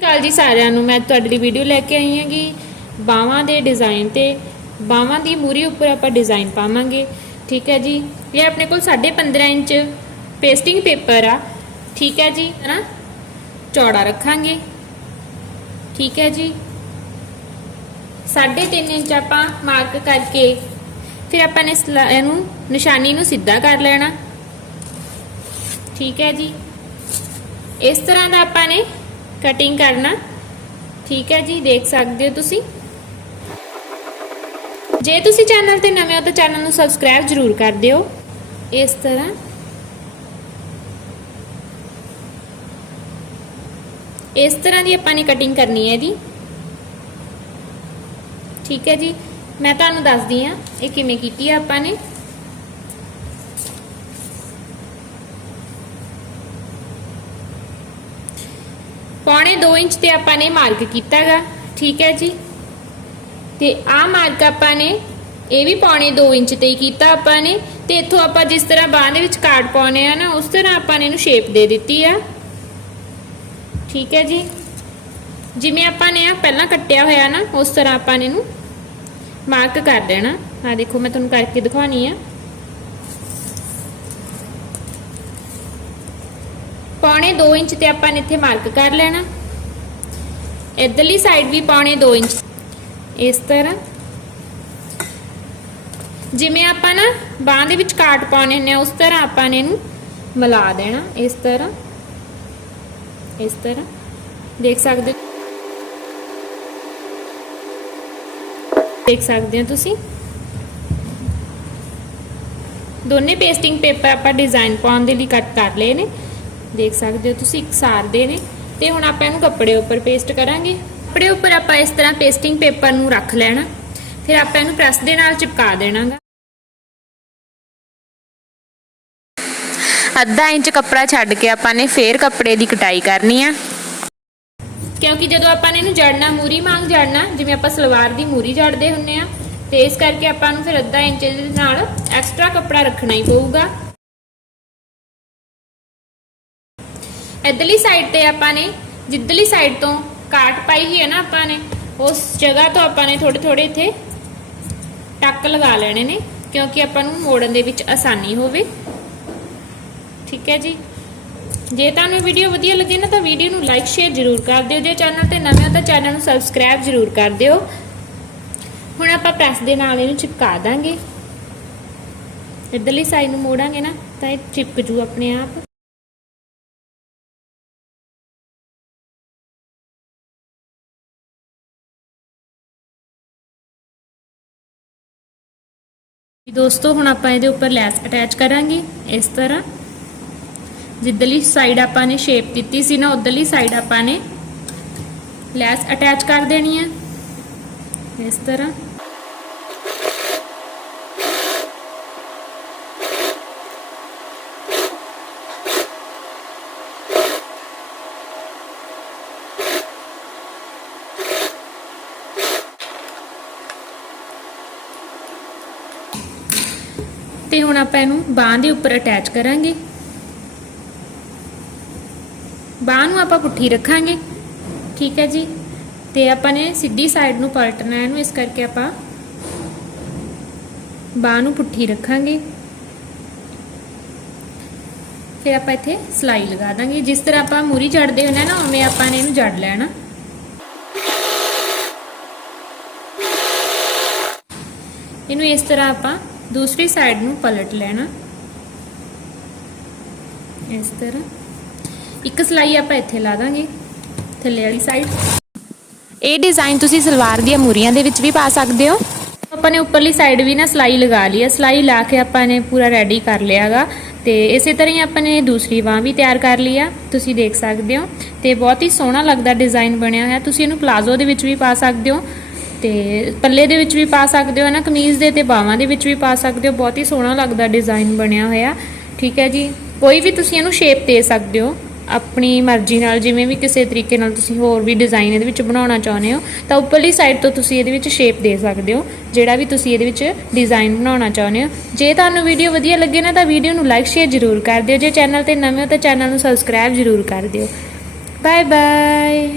ਕਾਲ ਜੀ ਸਾਰਿਆਂ ਨੂੰ, ਮੈਂ ਤੁਹਾਡੇ ਲਈ ਵੀਡੀਓ ਲੈ ਕੇ ਆਈ ਹਾਂਗੀ ਬਾਹਾਂ ਦੇ ਡਿਜ਼ਾਈਨ ਤੇ ਬਾਹਾਂ ਦੀ ਮੂਰੀ ਉੱਪਰ ਆਪਾਂ ਡਿਜ਼ਾਈਨ ਪਾਵਾਂਗੇ। ਠੀਕ ਹੈ ਜੀ? ਇਹ ਆਪਣੇ ਕੋਲ 15.5 ਇੰਚ ਪੇਸਟਿੰਗ ਪੇਪਰ ਆ। ਠੀਕ ਹੈ ਜੀ? ਹਨਾ? ਚੌੜਾ ਰੱਖਾਂਗੇ। ਠੀਕ ਹੈ ਜੀ? 3.5 ਇੰਚ ਆਪਾਂ ਮਾਰਕ ਕਰਕੇ ਫਿਰ ਆਪਾਂ ਨੇ ਸਲਾ- ਇਹਨੂੰ ਨਿਸ਼ਾਨੀ ਨੂੰ ਸਿੱਧਾ ਕਰ ਲੈਣਾ। ਠੀਕ ਹੈ ਜੀ? ਇਸ ਤਰ੍ਹਾਂ ਦਾ ਆਪਾਂ ਨੇ ਕਟਿੰਗ ਕਰਨਾ। ਠੀਕ ਹੈ ਜੀ, ਦੇਖ ਸਕਦੇ ਹੋ ਤੁਸੀਂ। ਜੇ ਤੁਸੀਂ ਚੈਨਲ ਤੇ ਨਵੇਂ ਹੋ ਤਾਂ ਚੈਨਲ ਨੂੰ ਸਬਸਕ੍ਰਾਈਬ ਜ਼ਰੂਰ ਕਰ ਦਿਓ। ਇਸ ਤਰ੍ਹਾਂ। ਇਸ ਤਰ੍ਹਾਂ ਦੀ ਆਪਾਂ ਨੇ ਕਟਿੰਗ ਕਰਨੀ ਹੈ ਜੀ। ਠੀਕ ਹੈ ਜੀ, ਮੈਂ ਤੁਹਾਨੂੰ ਦੱਸਦੀ ਆ ਇਹ ਕਿਵੇਂ ਕੀਤੀ ਆ ਆਪਾਂ ਨੇ। ਪੌਣੇ 2 ਇੰਚ ਤੇ ਆਪਾਂ ਨੇ ਮਾਰਕ ਕੀਤਾਗਾ। ਠੀਕ ਹੈ ਜੀ। ਤੇ ਆ ਮਾਰਕ ਆਪਾਂ ਨੇ, ਇਹ ਵੀ ਪੌਣੇ 2 ਇੰਚ ਤੇ ਹੀ ਕੀਤਾ ਆਪਾਂ ਨੇ। ਤੇ ਇੱਥੋਂ ਆਪਾਂ ਜਿਸ ਤਰ੍ਹਾਂ ਬਾਹ ਦੇ ਵਿੱਚ ਕਾਟ ਪਾਉਨੇ ਆ ਨਾ, ਉਸ ਤਰ੍ਹਾਂ ਆਪਾਂ ਨੇ ਇਹਨੂੰ ਸ਼ੇਪ ਦੇ ਦਿੱਤੀ ਆ। ਠੀਕ ਹੈ ਜੀ। ਜਿਵੇਂ ਆਪਾਂ ਨੇ ਆ ਪਹਿਲਾਂ ਕੱਟਿਆ ਹੋਇਆ ਨਾ, ਉਸ ਤਰ੍ਹਾਂ ਆਪਾਂ ਨੇ ਇਹਨੂੰ ਮਾਰਕ ਕਰ ਦੇਣਾ। ਆ ਦੇਖੋ, ਮੈਂ ਤੁਹਾਨੂੰ ਕਰਕੇ ਦਿਖਾਉਣੀ ਆ। ਪੌਣੇ 2 ਇੰਚ ਤੇ ਆਪਾਂ ਨੇ ਇੱਥੇ ਮਾਰਕ ਕਰ ਲੈਣਾ। ਇਧਰਲੀ ਸਾਈਡ ਵੀ ਪੌਣੇ 2 ਇੰਚ। ਇਸ ਤਰ੍ਹਾਂ। ਜਿਵੇਂ ਆਪਾਂ ਨਾ ਬਾਹ ਦੇ ਵਿੱਚ ਕਾਟ ਪਾਉਣੇ ਨੇ ਉਸ ਤਰ੍ਹਾਂ ਆਪਾਂ ਨੇ ਇਹਨੂੰ ਮਿਲਾ ਦੇਣਾ। ਇਸ ਤਰ੍ਹਾਂ। ਇਸ ਤਰ੍ਹਾਂ। ਦੇਖ ਸਕਦੇ ਹੋ। ਦੇਖ ਸਕਦੇ ਹੋ ਤੁਸੀਂ। ਦੋਨੇ ਪੇਸਟਿੰਗ ਪੇਪਰ ਆਪਾਂ ਡਿਜ਼ਾਈਨ ਪਾਉਣ ਦੇ ਲਈ ਕੱਟ ਕਰ ਲਏ ਨੇ। ਦੇਖ ਸਕਦੇ ਹੋ ਤੁਸੀਂ ਇਕਸਾਰ ਦੇ ਨੇ। ਤੇ ਹੁਣ ਆਪਾਂ ਇਹਨੂੰ ਕੱਪੜੇ ਉੱਪਰ ਪੇਸਟ ਕਰਾਂਗੇ। ਕੱਪੜੇ ਉੱਪਰ ਆਪਾਂ ਇਸ ਤਰ੍ਹਾਂ ਪੇਸਟਿੰਗ ਪੇਪਰ ਨੂੰ ਰੱਖ ਲੈਣਾ। ਫਿਰ ਆਪਾਂ ਇਹਨੂੰ ਪ੍ਰੈਸ ਦੇ ਨਾਲ ਚਿਪਕਾ ਦੇਣਾਗਾ। ਅੱਧਾ ਇੰਚ ਕੱਪੜਾ ਛੱਡ ਕੇ ਆਪਾਂ ਨੇ ਫੇਰ ਕੱਪੜੇ ਦੀ ਕਟਾਈ ਕਰਨੀ ਆ। ਕਿਉਂਕਿ ਜਦੋਂ ਆਪਾਂ ਨੇ ਇਹਨੂੰ ਜੜਨਾ, ਮੂਰੀ ਵਾਂਗ ਜੜਨਾ, ਜਿਵੇਂ ਆਪਾਂ ਸਲਵਾਰ ਦੀ ਮੂਰੀ ਜੜਦੇ ਹੁੰਨੇ ਆ, ਤੇ ਇਸ ਕਰਕੇ ਆਪਾਂ ਨੂੰ ਫਿਰ ਅੱਧਾ ਇੰਚ ਦੇ ਨਾਲ ਐਕਸਟਰਾ ਕੱਪੜਾ ਰੱਖਣਾ ਹੀ ਪਊਗਾ। ਇਧਰਲੀ ਸਾਈਡ ਤੇ ਆਪਾਂ ਨੇ ਜਿੱਧਰਲੀ ਸਾਈਡ ਤੋਂ ਕਾਟ ਪਾਈ ਹੀ ਹੈ ਨਾ ਆਪਾਂ ਨੇ, ਉਸ ਜਗ੍ਹਾ ਤੋਂ ਆਪਾਂ ਨੇ ਥੋੜੇ ਥੋੜੇ ਇੱਥੇ ਟੱਕ ਲਗਾ ਲੈਣੇ ਨੇ, ਕਿਉਂਕਿ ਆਪਾਂ ਨੂੰ ਮੋੜਨ ਦੇ ਵਿੱਚ ਆਸਾਨੀ ਹੋਵੇ। ਠੀਕ ਹੈ ਜੀ। ਜੇ ਤੁਹਾਨੂੰ ਵੀਡੀਓ ਵਧੀਆ ਲੱਗੇ ਨਾ ਤਾਂ ਵੀਡੀਓ ਨੂੰ ਲਾਈਕ ਸ਼ੇਅਰ ਜ਼ਰੂਰ ਕਰ ਦਿਓ ਜੇ ਚੈਨਲ ਤੇ ਨਵੇਂ ਹੋ ਤਾਂ ਚੈਨਲ ਨੂੰ ਸਬਸਕ੍ਰਾਈਬ ਜ਼ਰੂਰ ਕਰ ਦਿਓ। ਹੁਣ ਆਪਾਂ ਪ੍ਰੈਸ ਦੇ ਨਾਲ ਇਹਨੂੰ ਚਿਪਕਾ ਦਾਂਗੇ। ਇੱਧਰਲੀ ਸਾਈਡ ਨੂੰ ਮੋੜਾਂਗੇ ਨਾ ਤਾਂ ਇਹ ਚਿਪਕ ਜੂ ਆਪਣੇ ਆਪ। ਦੋਸਤੋ, ਹੁਣ ਆਪਾਂ ਇਹਦੇ ਉੱਪਰ ਲੈਸ ਅਟੈਚ ਕਰਾਂਗੇ। ਇਸ ਤਰ੍ਹਾਂ ਜਿੱਦਲੀ ਸਾਈਡ ਆਪਾਂ ਨੇ ਸ਼ੇਪ ਦਿੱਤੀ ਸੀ ਨਾ, ਉਧਰਲੀ ਸਾਈਡ ਆਪਾਂ ਨੇ ਲੈਸ ਅਟੈਚ ਕਰ ਦੇਣੀ ਹੈ ਇਸ ਤਰ੍ਹਾਂ ਤੇ ਹੁਣ ਆਪਾਂ ਇਹਨੂੰ ਬਾਹ ਦੇ ਉੱਪਰ ਅਟੈਚ ਕਰਾਂਗੇ। ਬਾਹ ਨੂੰ ਆਪਾਂ ਪੁੱਠੀ ਰੱਖਾਂਗੇ, ਠੀਕ ਹੈ ਜੀ? ਤੇ ਆਪਾਂ ਨੇ ਸਿੱਧੀ ਸਾਈਡ ਨੂੰ ਪਲਟਣਾ, ਇਹਨੂੰ ਇਸ ਕਰਕੇ ਆਪਾਂ ਬਾਹ ਨੂੰ ਪੁੱਠੀ ਰੱਖਾਂਗੇ। ਫਿਰ ਆਪਾਂ ਇੱਥੇ ਸਲਾਈ ਲਗਾ ਦਾਂਗੇ। ਜਿਸ ਤਰ੍ਹਾਂ ਆਪਾਂ ਮੂਰੀ ਜੜਦੇ ਹੁੰਦੇ ਆ ਨਾ, ਉਵੇਂ ਆਪਾਂ ਨੇ ਇਹਨੂੰ ਜੜ ਲੈਣਾ। ਇਹਨੂੰ ਇਸ ਤਰ੍ਹਾਂ ਆਪਾਂ ਦੂਸਰੀ ਸਾਈਡ ਨੂੰ ਪਲਟ ਲੈਣਾ। ਇਸ ਤਰ੍ਹਾਂ। ਇੱਕ ਸਲਾਈ ਆਪਾਂ ਇੱਥੇ ਲਾ ਦਾਂਗੇ, ਥੱਲੇ ਵਾਲੀ ਸਾਈਡ ਇਹ ਡਿਜ਼ਾਈਨ ਤੁਸੀਂ ਸਲਵਾਰ ਦੀਆਂ ਮੂਰੀਆਂ ਦੇ ਵਿੱਚ ਵੀ ਪਾ ਸਕਦੇ ਹੋ। ਆਪਾਂ ਨੇ ਉੱਪਰਲੀ ਸਾਈਡ ਵੀ ਨਾ ਸਲਾਈ ਲਗਾ ਲਈ ਹੈ ਸਲਾਈ ਲਾ ਕੇ ਆਪਾਂ ਨੇ ਪੂਰਾ ਰੈਡੀ ਕਰ ਲਿਆਗਾ ਤੇ ਇਸੇ ਤਰ੍ਹਾਂ ਹੀ ਆਪਾਂ ਨੇ ਦੂਸਰੀ ਬਾਹ ਵੀ ਤਿਆਰ ਕਰ ਲਈ ਆ। ਤੁਸੀਂ ਦੇਖ ਸਕਦੇ ਹੋ। ਤੇ ਬਹੁਤ ਹੀ ਸੋਹਣਾ ਲੱਗਦਾ ਡਿਜ਼ਾਈਨ ਬਣਿਆ ਹੋਇਆ। ਤੁਸੀਂ ਇਹਨੂੰ ਪਲਾਜ਼ੋ ਦੇ ਵਿੱਚ ਵੀ ਪਾ ਸਕਦੇ ਹੋ। ਤੇ ਪੱਲੇ ਦੇ ਵਿੱਚ ਵੀ ਪਾ ਸਕਦੇ ਹੋ ਨਾ? ਕਮੀਜ਼ ਦੇ ਤੇ ਬਾਹਾਂ ਦੇ ਵਿੱਚ ਵੀ ਪਾ ਸਕਦੇ ਹੋ। ਬਹੁਤ ਹੀ ਸੋਹਣਾ ਲੱਗਦਾ ਡਿਜ਼ਾਈਨ ਬਣਿਆ ਹੋਇਆ। ਠੀਕ ਹੈ ਜੀ। ਕੋਈ ਵੀ ਤੁਸੀਂ ਇਹਨੂੰ ਸ਼ੇਪ ਦੇ ਸਕਦੇ ਹੋ, ਆਪਣੀ ਮਰਜ਼ੀ ਨਾਲ, ਜਿਵੇਂ ਵੀ ਕਿਸੇ ਤਰੀਕੇ ਨਾਲ ਤੁਸੀਂ ਹੋਰ ਵੀ ਡਿਜ਼ਾਈਨ ਇਹਦੇ ਵਿੱਚ ਬਣਾਉਣਾ ਚਾਹੁੰਦੇ ਹੋ, ਤਾਂ ਉੱਪਰਲੀ ਸਾਈਡ ਤੋਂ ਤੁਸੀਂ ਇਹਦੇ ਵਿੱਚ ਸ਼ੇਪ ਦੇ ਸਕਦੇ ਹੋ, ਜਿਹੜਾ ਵੀ ਤੁਸੀਂ ਇਹਦੇ ਵਿੱਚ ਡਿਜ਼ਾਈਨ ਬਣਾਉਣਾ ਚਾਹੁੰਦੇ ਹੋ। ਜੇ ਤੁਹਾਨੂੰ ਵੀਡੀਓ ਵਧੀਆ ਲੱਗੇ ਨਾ, ਤਾਂ ਵੀਡੀਓ ਨੂੰ ਲਾਈਕ ਸ਼ੇਅਰ ਜ਼ਰੂਰ ਕਰ ਦਿਓ। ਜੇ ਚੈਨਲ ਤੇ ਨਵੇਂ ਹੋ, ਤਾਂ ਚੈਨਲ ਨੂੰ ਸਬਸਕ੍ਰਾਈਬ ਜ਼ਰੂਰ ਕਰ ਦਿਓ। Bye bye